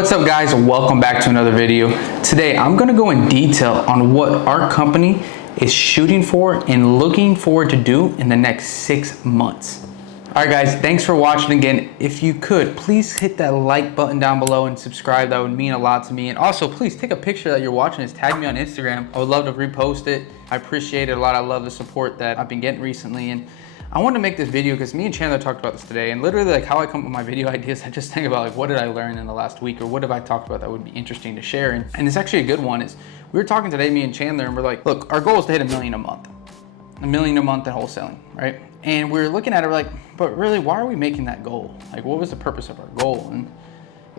What's up guys, welcome back to another video. Today I'm going to go in detail on what our company is shooting for and looking forward to do in the next 6 months. All right guys, thanks for watching again. If you could, please hit that like button down below and subscribe. That would mean a lot to me. And also please take a picture that you're watching this, tag me on Instagram. I would love to repost it. I appreciate it a lot. I love the support that I've been getting recently. And I wanted to make this video because me and Chandler talked about this today, and literally like how I come up with my video ideas, I just think about like what did I learn in the last week, or what have I talked about that would be interesting to share. And it's actually a good one. Is we were talking today, me and Chandler, and we're like, look, our goal is to hit $1 million a month. $1 million a month in wholesaling, right? And we're looking at it, we're like, but really, why are we making that goal? Like, what was the purpose of our goal? And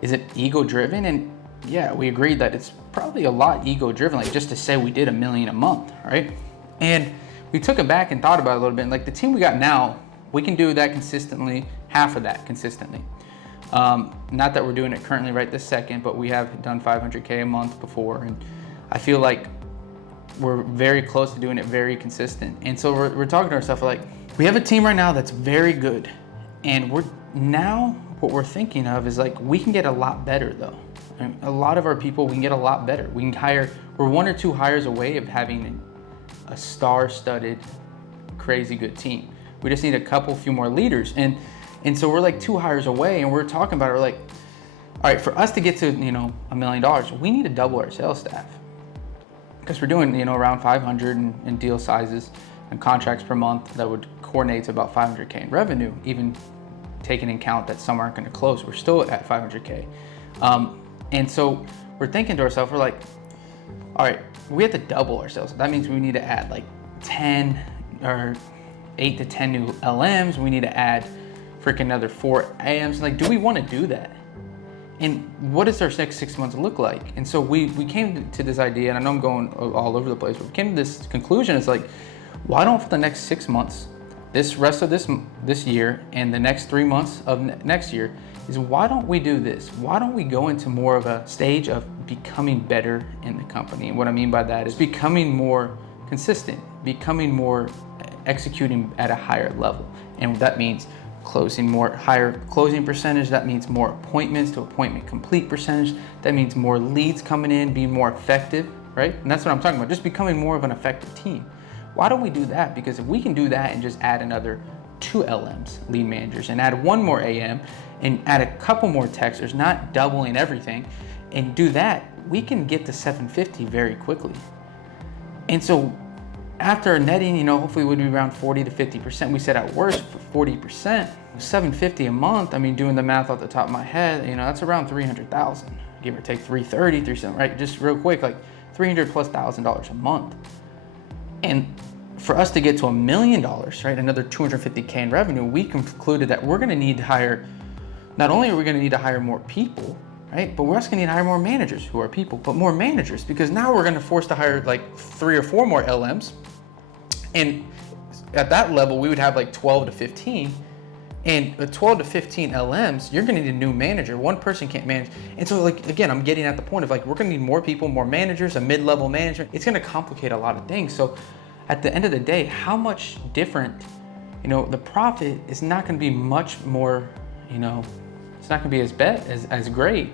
is it ego driven? And yeah, we agreed that it's probably a lot ego driven, like just to say we did $1 million a month, right? And we took it back and thought about it a little bit. And like the team we got now, we can do that consistently, half of that consistently. Not that we're doing it currently right this second, but we have done 500K a month before. And I feel like we're very close to doing it very consistent. And so we're talking to ourselves like, we have a team right now that's very good. And what we're thinking of is like, we can get a lot better though. And a lot of our people, we can get a lot better. We can hire, we're 1 or 2 hires away of having a star-studded, crazy good team. We just need a few more leaders. And so we're like 2 hires away, and we're talking about it. We're like, all right, for us to get to, $1 million, we need to double our sales staff. Because we're doing, around 500 in deal sizes and contracts per month that would coordinate to about 500K in revenue, even taking into account that some aren't going to close. We're still at 500K. And so we're thinking to ourselves, we're like, all right, we have to double our sales. That means we need to add like 10 or 8 to 10 new LMs. We need to add freaking another 4 AMs. Like, do we want to do that? And what does our next 6 months look like? And so we came to this idea, and I know I'm going all over the place, but we came to this conclusion. It's like, why don't for the next 6 months, this rest of this year and the next 3 months of next year, is why don't we do this? Why don't we go into more of a stage of becoming better in the company? And what I mean by that is becoming more consistent, becoming more executing at a higher level. And that means higher closing percentage. That means more appointments to appointment complete percentage. That means more leads coming in, being more effective, right? And that's what I'm talking about, just becoming more of an effective team. Why don't we do that? Because if we can do that and just add another 2 LMs, lead managers, and add 1 more AM and add a couple more texters, not doubling everything, and do that, we can get to 750 very quickly. And so after netting, hopefully we'd be around 40 to 50%. We said at worst 40%, 750 a month. I mean, doing the math off the top of my head, that's around 300,000, give or take 330, 370, right? Just real quick, like $300,000+ a month. And for us to get to $1 million, right, another 250K in revenue, we concluded that we're going to need to hire. Not only are we going to need to hire more people, right, but we're also going to need to hire more managers who are people, but more managers, because now we're going to force to hire like 3 or 4 more LMs. And at that level, we would have like 12 to 15. And with 12 to 15 LMs, you're going to need a new manager. One person can't manage. And so, like, again, I'm getting at the point of like, we're going to need more people, more managers, a mid-level management. It's going to complicate a lot of things. So at the end of the day, how much different, the profit is not going to be much more, it's not going to be as great.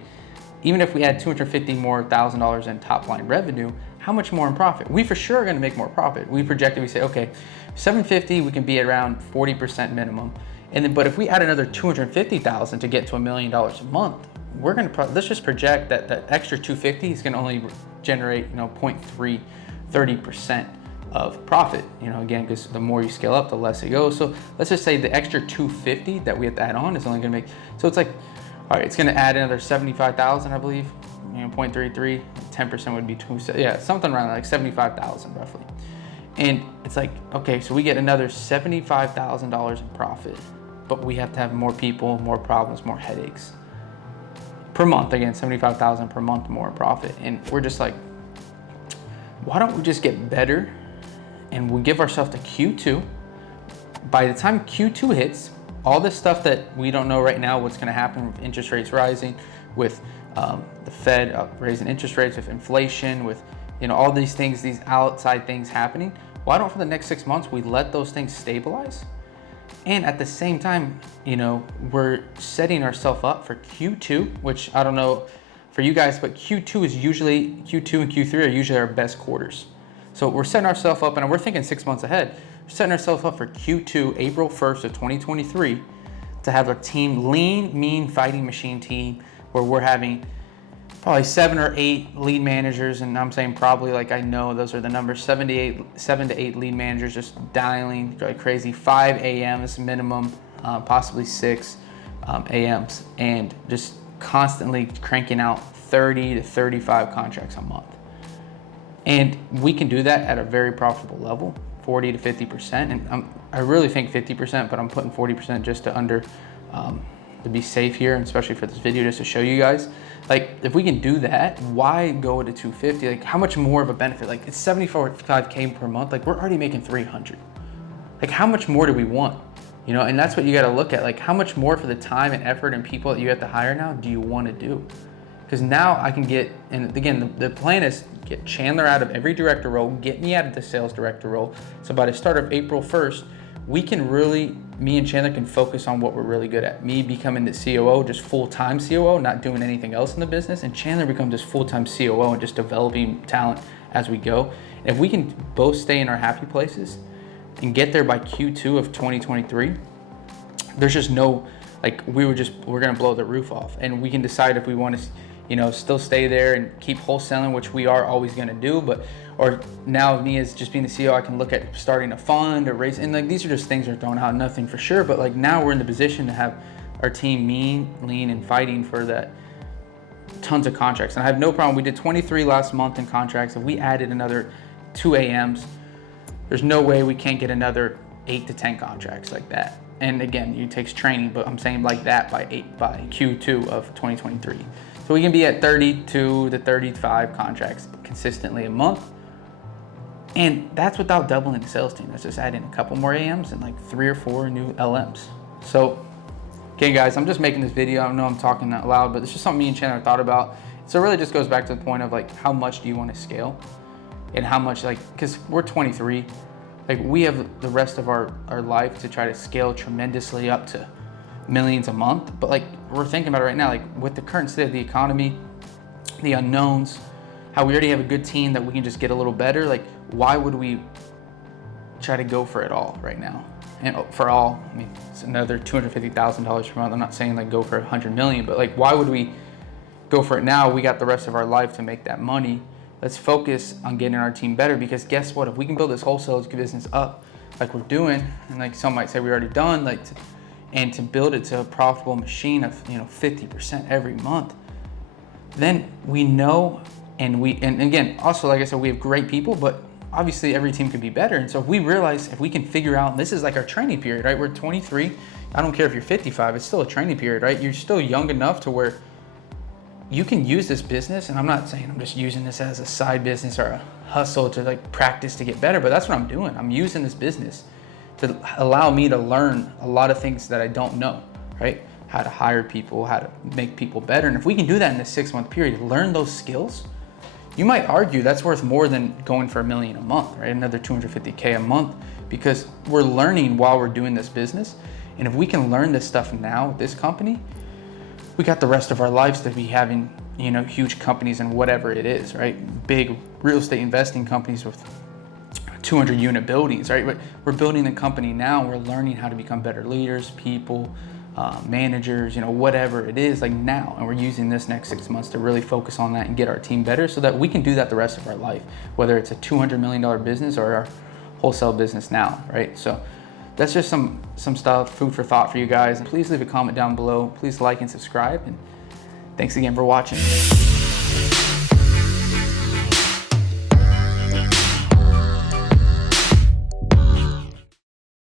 Even if we had $250,000 more in top line revenue, how much more in profit? We for sure are going to make more profit. We projected, we say, okay, 750, we can be around 40% minimum. And then, but if we add another 250,000 to get to $1 million a month, we're going to, let's just project that the extra 250 is going to only generate, 0.3, 30% of profit, again, because the more you scale up, the less it goes. So let's just say the extra 250 that we have to add on is only going to make, so it's like, all right, it's going to add another 75,000, I believe, 0.33, 10% would be something around like 75,000 roughly. And it's like, okay, so we get another $75,000 in profit, but we have to have more people, more problems, more headaches per month. Again, 75,000 per month more profit. And we're just like, why don't we just get better and we'll give ourselves to Q2. By the time Q2 hits, all this stuff that we don't know right now, what's going to happen with interest rates rising, with the Fed raising interest rates, with inflation, with all these things, these outside things happening. Why don't for the next 6 months we let those things stabilize? And at the same time, we're setting ourselves up for Q2, which I don't know for you guys, but Q2 and Q3 are usually our best quarters. So we're setting ourselves up, and we're thinking 6 months ahead. We're setting ourselves up for Q2, April 1st of 2023, to have a team, lean, mean, fighting machine team, where we're having probably 7 or 8 lead managers, and I'm saying probably, like I know those are the numbers, 7 to 8 lead managers just dialing like crazy, 5 AMs minimum, possibly 6 AMs, and just constantly cranking out 30 to 35 contracts a month. And we can do that at a very profitable level, 40 to 50%. And I really think 50%, but I'm putting 40% just to be safe here, and especially for this video, just to show you guys. Like, if we can do that, why go to 250? Like, how much more of a benefit? Like, it's 75K per month. Like, we're already making 300. Like, how much more do we want? You know, and that's what you got to look at. Like, how much more for the time and effort and people that you have to hire now do you want to do? Because now I can get, and again, the plan is get Chandler out of every director role, get me out of the sales director role. So by the start of April 1st, we can really, me and Chandler can focus on what we're really good at. Me becoming the COO, just full-time COO, not doing anything else in the business, and Chandler becomes just full-time COO and just developing talent as we go. And if we can both stay in our happy places and get there by Q2 of 2023, there's just no, like, we're gonna blow the roof off, and we can decide if we want to, you know, still stay there and keep wholesaling, which we are always gonna do, or now me as just being the CEO, I can look at starting a fund or raise, and like, these are just things that are thrown out, nothing for sure, but like, now we're in the position to have our team mean, lean, and fighting for that tons of contracts. And I have no problem. We did 23 last month in contracts. If we added another 2 AMs, there's no way we can't get another 8 to 10 contracts like that. And again, it takes training, but I'm saying like that by Q2 of 2023. So we can be at 32 to 35 contracts consistently a month. And that's without doubling the sales team. That's just adding a couple more AMs and like 3 or 4 new LMs. So, okay guys, I'm just making this video. I know I'm talking that loud, but it's just something me and Chandler thought about. So it really just goes back to the point of like, how much do you want to scale? And how much, like, because we're 23, like we have the rest of our life to try to scale tremendously up to millions a month. But like, we're thinking about it right now, like with the current state of the economy, the unknowns, how we already have a good team that we can just get a little better. Like, why would we try to go for it all right now? And for all, I mean, it's another $250,000 per month. I'm not saying like go for 100 million, but like, why would we go for it now? We got the rest of our life to make that money. Let's focus on getting our team better, because guess what? If we can build this wholesale business up like we're doing, and like some might say we already done, like, and to build it to a profitable machine of, you know, 50% every month, then we know, and again, also, like I said, we have great people, but obviously every team could be better. And so if we realize, if we can figure out, and this is like our training period, right? We're 23. I don't care if you're 55, it's still a training period, right? You're still young enough to where you can use this business, and I'm not saying I'm just using this as a side business or a hustle to like practice to get better, but that's what I'm doing. I'm using this business to allow me to learn a lot of things that I don't know, right? How to hire people, how to make people better. And if we can do that in this 6-month period, learn those skills, you might argue that's worth more than going for $1 million a month, right? Another 250K a month, because we're learning while we're doing this business. And if we can learn this stuff now with this company, we got the rest of our lives to be having, you know, huge companies and whatever it is, right? Big real estate investing companies with 200 unit buildings, right? But we're building the company now. We're learning how to become better leaders, people, managers, you know, whatever it is, like now. And we're using this next 6 months to really focus on that and get our team better, so that we can do that the rest of our life, whether it's a $200 million business or our wholesale business now, right? So that's just some stuff, food for thought for you guys. And please leave a comment down below. Please like and subscribe. And thanks again for watching.